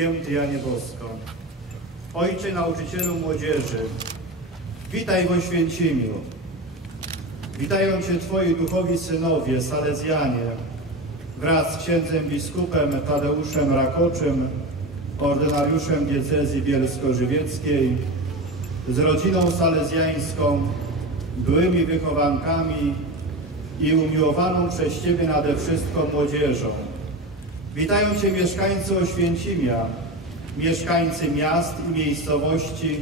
święty Janie Bosko, Ojcze nauczycielu młodzieży, witaj w Oświęcimiu. Witają Cię Twoi duchowi synowie, Salezjanie, wraz z księdzem biskupem Tadeuszem Rakoczym, ordynariuszem diecezji bielsko-żywieckiej, z rodziną salezjańską, byłymi wychowankami i umiłowaną przez Ciebie nade wszystko młodzieżą. Witają Cię mieszkańcy Oświęcimia, mieszkańcy miast i miejscowości,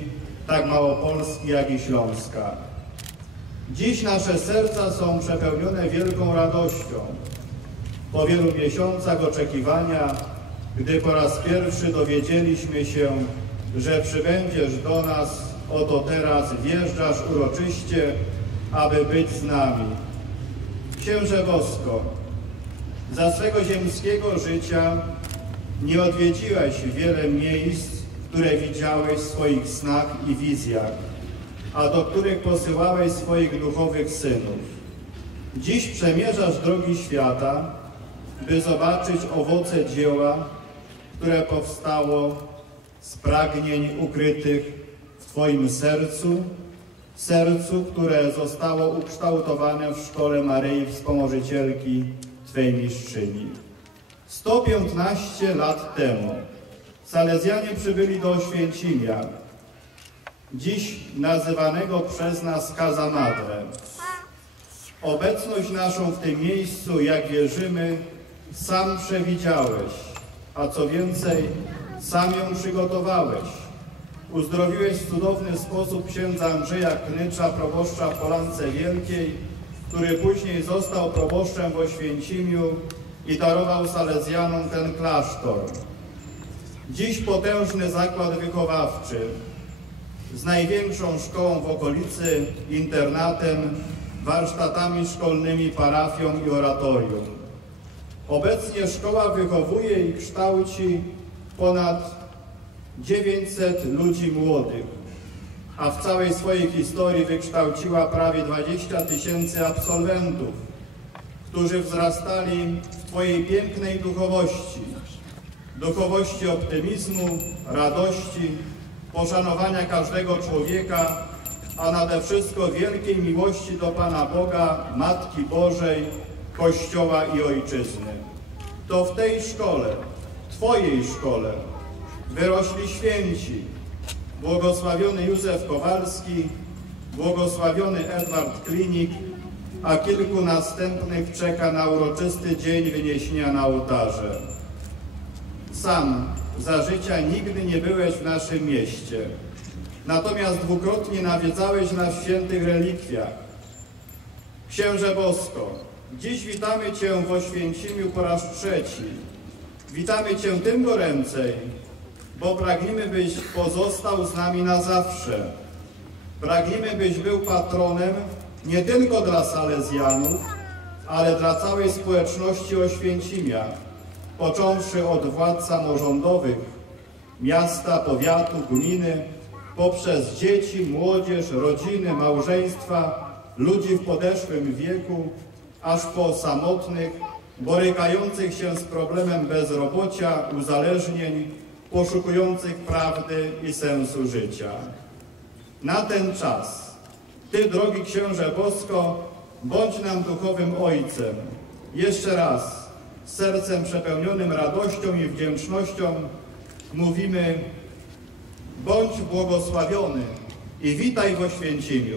tak Małopolski, jak i Śląska. Dziś nasze serca są przepełnione wielką radością. Po wielu miesiącach oczekiwania, gdy po raz pierwszy dowiedzieliśmy się, że przybędziesz do nas, oto teraz wjeżdżasz uroczyście, aby być z nami. Księże Bosko, za swego ziemskiego życia nie odwiedziłeś wiele miejsc, które widziałeś w swoich snach i wizjach, a do których posyłałeś swoich duchowych synów. Dziś przemierzasz drogi świata, by zobaczyć owoce dzieła, które powstało z pragnień ukrytych w Twoim sercu, sercu, które zostało ukształtowane w Szkole Maryi Wspomożycielki Twej mistrzyni. 115 lat temu Salezjanie przybyli do Oświęcimia, dziś nazywanego przez nas Casa Madre. Obecność naszą w tym miejscu, jak wierzymy, sam przewidziałeś, a co więcej, sam ją przygotowałeś. Uzdrowiłeś w cudowny sposób księdza Andrzeja Knycza, proboszcza Polance Wielkiej, który później został proboszczem w Oświęcimiu i darował Salezjanom ten klasztor. Dziś potężny zakład wychowawczy z największą szkołą w okolicy, internatem, warsztatami szkolnymi, parafią i oratorium. Obecnie szkoła wychowuje i kształci ponad 900 ludzi młodych, a w całej swojej historii wykształciła prawie 20 tysięcy absolwentów, którzy wzrastali w Twojej pięknej duchowości, duchowości optymizmu, radości, poszanowania każdego człowieka, a nade wszystko wielkiej miłości do Pana Boga, Matki Bożej, Kościoła i Ojczyzny. To w tej szkole, Twojej szkole, wyrośli święci, błogosławiony Józef Kowalski, błogosławiony Edward Klinik, a kilku następnych czeka na uroczysty dzień wyniesienia na ołtarze. Sam za życia nigdy nie byłeś w naszym mieście, natomiast dwukrotnie nawiedzałeś na świętych relikwiach. Księże Bosko, dziś witamy Cię w Oświęcimiu po raz trzeci. Witamy Cię tym goręcej, bo pragniemy, byś pozostał z nami na zawsze. Pragniemy, byś był patronem nie tylko dla Salezjanów, ale dla całej społeczności Oświęcimia, począwszy od władz samorządowych, miasta, powiatu, gminy, poprzez dzieci, młodzież, rodziny, małżeństwa, ludzi w podeszłym wieku, aż po samotnych, borykających się z problemem bezrobocia, uzależnień, poszukujących prawdy i sensu życia. Na ten czas Ty, drogi Księże Bosko, bądź nam duchowym Ojcem. Jeszcze raz, z sercem przepełnionym radością i wdzięcznością mówimy bądź błogosławiony i witaj w Oświęcimiu.